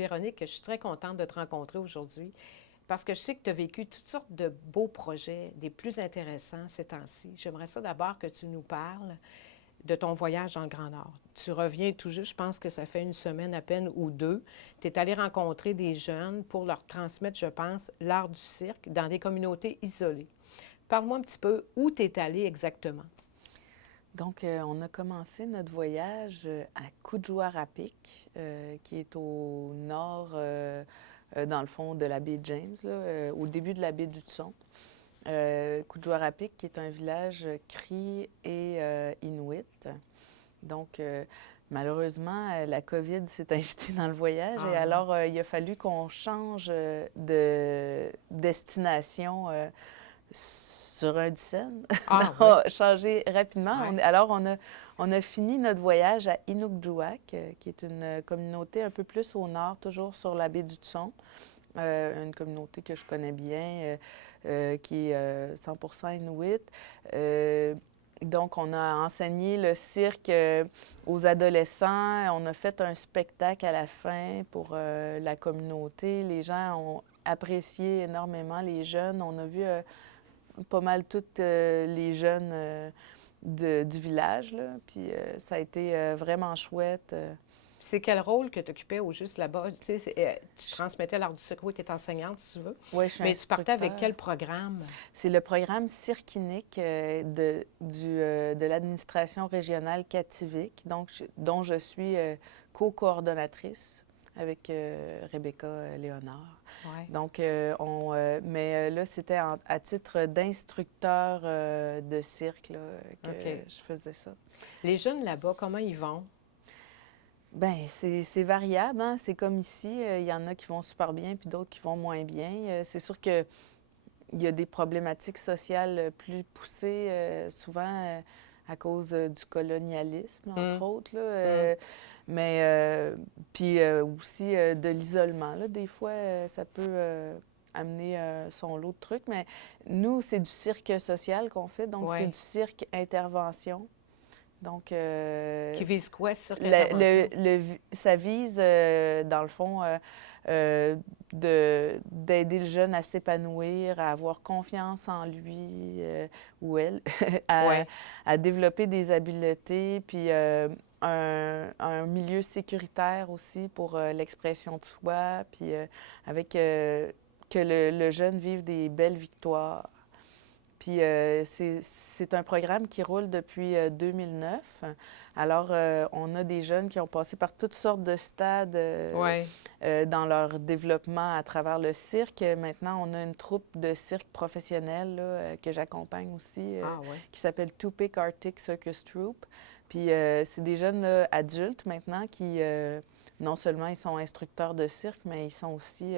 Véronique, je suis très contente de te rencontrer aujourd'hui parce que je sais que tu as vécu toutes sortes de beaux projets, des plus intéressants ces temps-ci. J'aimerais ça d'abord que tu nous parles de ton voyage dans le Grand Nord. Tu reviens tout juste, je pense que ça fait une semaine à peine ou deux. Tu es allé rencontrer des jeunes pour leur transmettre, je pense, l'art du cirque dans des communautés isolées. Parle-moi un petit peu où tu es allé exactement. Donc, on a commencé notre voyage à Kuujjuaq, qui est au nord, dans le fond, de la baie James, là, au début de la baie du Tson. Kuujjuaq, qui est un village cri et inuit. Donc, malheureusement, la COVID s'est invitée dans le voyage et Ah non. alors il a fallu qu'on change de destination sur un dizaine. Ah On oui, a changé rapidement. oui. Alors, on a fini notre voyage à Inukjuak, qui est une communauté un peu plus au nord, toujours sur la baie du Tson. Une communauté que je connais bien, qui est 100% inuit. Euh, donc, on a enseigné le cirque aux adolescents. On a fait un spectacle à la fin pour la communauté. Les gens ont apprécié énormément les jeunes. On a vu pas mal tous les jeunes du village, là. Puis ça a été vraiment chouette. C'est quel rôle que tu occupais au juste là-bas? Tu sais, tu transmettais l'art du cirque, tu étais enseignante, si tu veux. Oui, je suis Mais tu partais avec instructeur. quel programme? C'est le programme Cirquinique de l'administration régionale Kativik, donc, dont je suis co-coordonnatrice avec Rebecca Léonard. Oui. Donc, mais là, c'était à titre d'instructeur de cirque là, que OK. je faisais ça. Les jeunes là-bas, comment ils vont? Bien, c'est variable, hein? C'est comme ici, il y en a qui vont super bien, puis d'autres qui vont moins bien. C'est sûr que il y a des problématiques sociales plus poussées, souvent à cause du colonialisme, entre Hum, autres, là, hum. mais puis aussi de l'isolement. Là, des fois, ça peut amener son lot de trucs, mais nous, c'est du cirque social qu'on fait, donc c'est Oui. du cirque intervention. Donc, Qui visent quoi, cirque le- intervention? ça vise, dans le fond, d'aider le jeune à s'épanouir, à avoir confiance en lui ou elle, à, Oui. à développer des habiletés, puis un milieu sécuritaire aussi pour l'expression de soi, puis avec que le jeune vive des belles victoires. Puis c'est un programme qui roule depuis 2009. Alors, on a des jeunes qui ont passé par toutes sortes de stades Oui. dans leur développement à travers le cirque. Maintenant, on a une troupe de cirque professionnel là, que j'accompagne aussi, Ah oui. qui s'appelle Tupik Arctic Circus Troupe. Puis c'est des jeunes là, adultes maintenant qui, non seulement ils sont instructeurs de cirque, mais ils sont aussi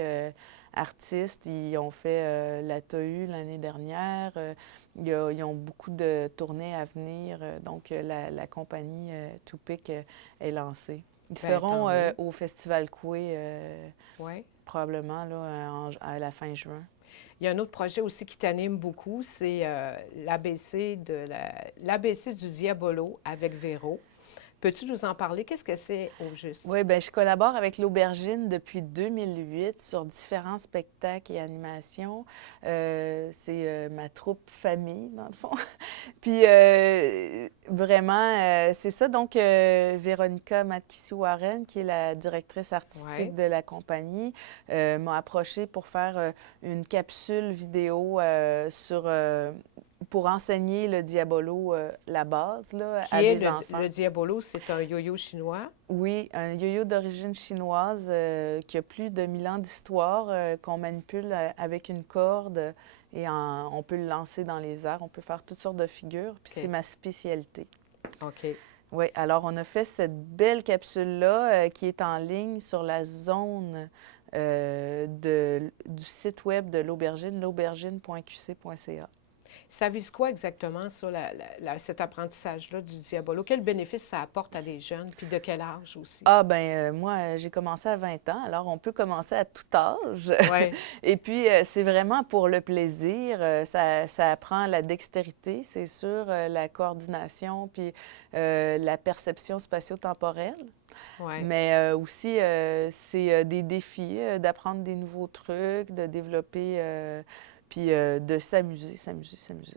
artistes. Ils ont fait la TAU l'année dernière. Ils ont beaucoup de tournées à venir. Donc, la compagnie Tupic est lancée. Ils Bien, tant seront mieux. au Festival Coué Oui. probablement là, à la fin juin. Il y a un autre projet aussi qui t'anime beaucoup, c'est l'ABC du Diabolo avec Véro. Peux-tu nous en parler? Qu'est-ce que c'est au juste? Oui, bien, je collabore avec l'Aubergine depuis 2008 sur différents spectacles et animations. C'est ma troupe famille, dans le fond. Puis vraiment, c'est ça. Donc, Véronica Matkissi-Warren, qui est la directrice artistique Oui. de la compagnie, m'a approchée pour faire une capsule vidéo pour enseigner le Diabolo, la base, là, Qui à est des le enfants. Diabolo? C'est un yo-yo chinois. Oui, un yo-yo d'origine chinoise qui a plus de 1000 ans d'histoire, qu'on manipule avec une corde et on peut le lancer dans les airs. On peut faire toutes sortes de figures, puis c'est OK. ma spécialité. OK. Oui, alors on a fait cette belle capsule-là qui est en ligne sur la zone du site web de l'Aubergine, l'aubergine.qc.ca. Ça vise quoi exactement, ça, cet apprentissage-là du Diabolo? Quel bénéfice ça apporte à des jeunes? Puis de quel âge aussi? Ah ben moi, j'ai commencé à 20 ans, alors on peut commencer à tout âge. Oui. Et puis, c'est vraiment pour le plaisir. Ça apprend la dextérité, c'est sûr, la coordination, puis la perception spatio-temporelle. Ouais. Mais aussi, c'est des défis, d'apprendre des nouveaux trucs, de développer, puis de s'amuser, s'amuser, s'amuser.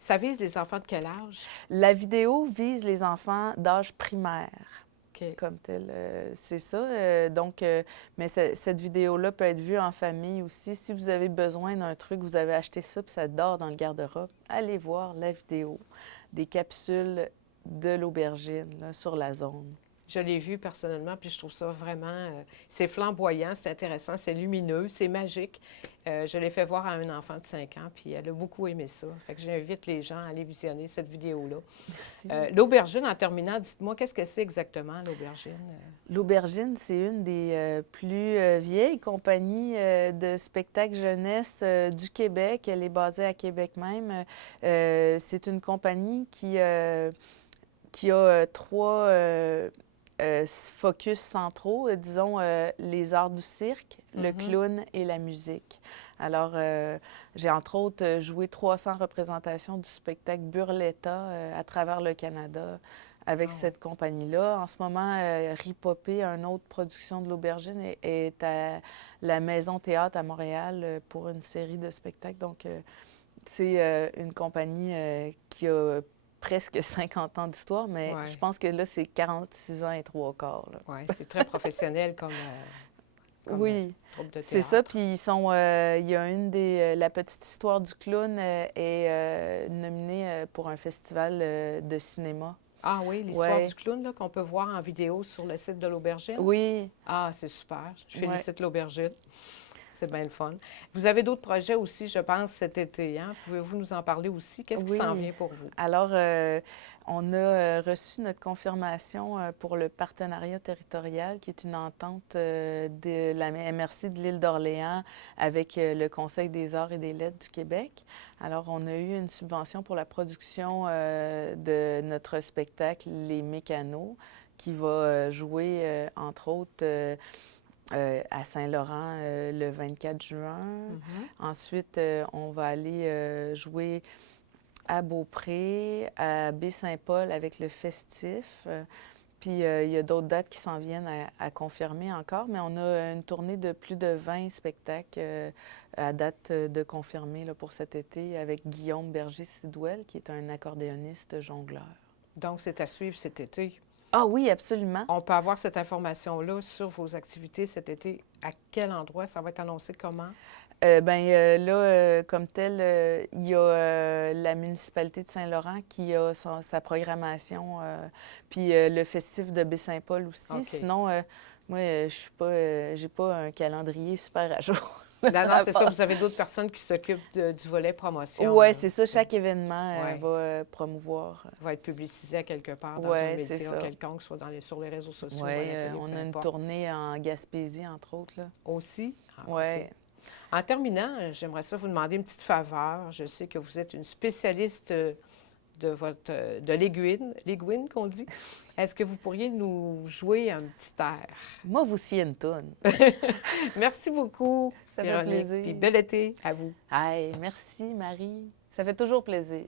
Ça vise les enfants de quel âge? La vidéo vise les enfants d'âge primaire. OK. Comme tel, c'est ça. Mais cette vidéo-là peut être vue en famille aussi. Si vous avez besoin d'un truc, vous avez acheté ça, puis ça dort dans le garde-robe, allez voir la vidéo des capsules de l'aubergine là, sur la zone. Je l'ai vu personnellement, puis je trouve ça vraiment... c'est flamboyant, c'est intéressant, c'est lumineux, c'est magique. Je l'ai fait voir à un enfant de 5 ans, puis elle a beaucoup aimé ça. Fait que j'invite les gens à aller visionner cette vidéo-là. Merci. L'aubergine, en terminant, dites-moi, qu'est-ce que c'est exactement, l'aubergine? L'aubergine, c'est une des plus vieilles compagnies de spectacles jeunesse du Québec. Elle est basée à Québec même. C'est une compagnie qui a trois focus centraux, disons les arts du cirque, le clown et la musique. Alors, j'ai entre autres joué 300 représentations du spectacle Burletta à travers le Canada avec cette compagnie-là. En ce moment, Ripopé, une autre production de l'Aubergine, est à la Maison Théâtre à Montréal pour une série de spectacles. Donc, c'est une compagnie qui a presque 50 ans d'histoire, mais je pense que là, c'est 46 ans et 3/4. Oui, c'est très professionnel comme Oui, troupe de c'est théâtre. ça. Puis il y a la petite histoire du clown est nominée pour un festival de cinéma. Ah oui, l'histoire Ouais. du clown là, qu'on peut voir en vidéo sur le site de l'Aubergine? Oui, Ah, c'est super. Je Ouais. félicite l'Aubergine. C'est bien le fun. Vous avez d'autres projets aussi, je pense, cet été. Hein? Pouvez-vous nous en parler aussi? Qu'est-ce qui s'en Oui. vient pour vous? Alors, on a reçu notre confirmation pour le partenariat territorial, qui est une entente de la MRC de l'île d'Orléans avec le Conseil des arts et des lettres du Québec. Alors, on a eu une subvention pour la production de notre spectacle Les Mécanos, qui va jouer, entre autres, à Saint-Laurent le 24 juin. Ensuite, on va aller jouer à Beaupré, à Baie-Saint-Paul avec le festif. Puis il y a d'autres dates qui s'en viennent à confirmer encore, mais on a une tournée de plus de 20 spectacles à date de confirmer là, pour cet été avec Guillaume Berger-Sidouel, qui est un accordéoniste jongleur. Donc, c'est à suivre cet été. Ah oui, absolument. On peut avoir cette information-là sur vos activités cet été. À quel endroit? Ça va être annoncé comment? Comme tel, il y a la municipalité de Saint-Laurent qui a sa programmation, puis le festif de Baie-Saint-Paul aussi. OK. Sinon, moi, je suis pas, j'ai pas un calendrier super à jour. Non, c'est ça. Vous avez d'autres personnes qui s'occupent du volet promotion. Oui, là. c'est ça. Chaque événement Ouais. va promouvoir. Va être publicisé à quelque part dans Ouais, un c'est média ça. quelconque, soit sur les réseaux sociaux. Oui, à la télé, on peu a une importe. tournée en Gaspésie, entre autres. Là. Aussi? Ah, Ouais. OK. En terminant, j'aimerais ça vous demander une petite faveur. Je sais que vous êtes une spécialiste de l'aiguine qu'on dit. Est-ce que vous pourriez nous jouer un petit air? Moi, vous sciez une toune. Merci beaucoup, Ça fait Véronique. plaisir. Puis bel été à vous. Hey, merci, Marie. Ça fait toujours plaisir.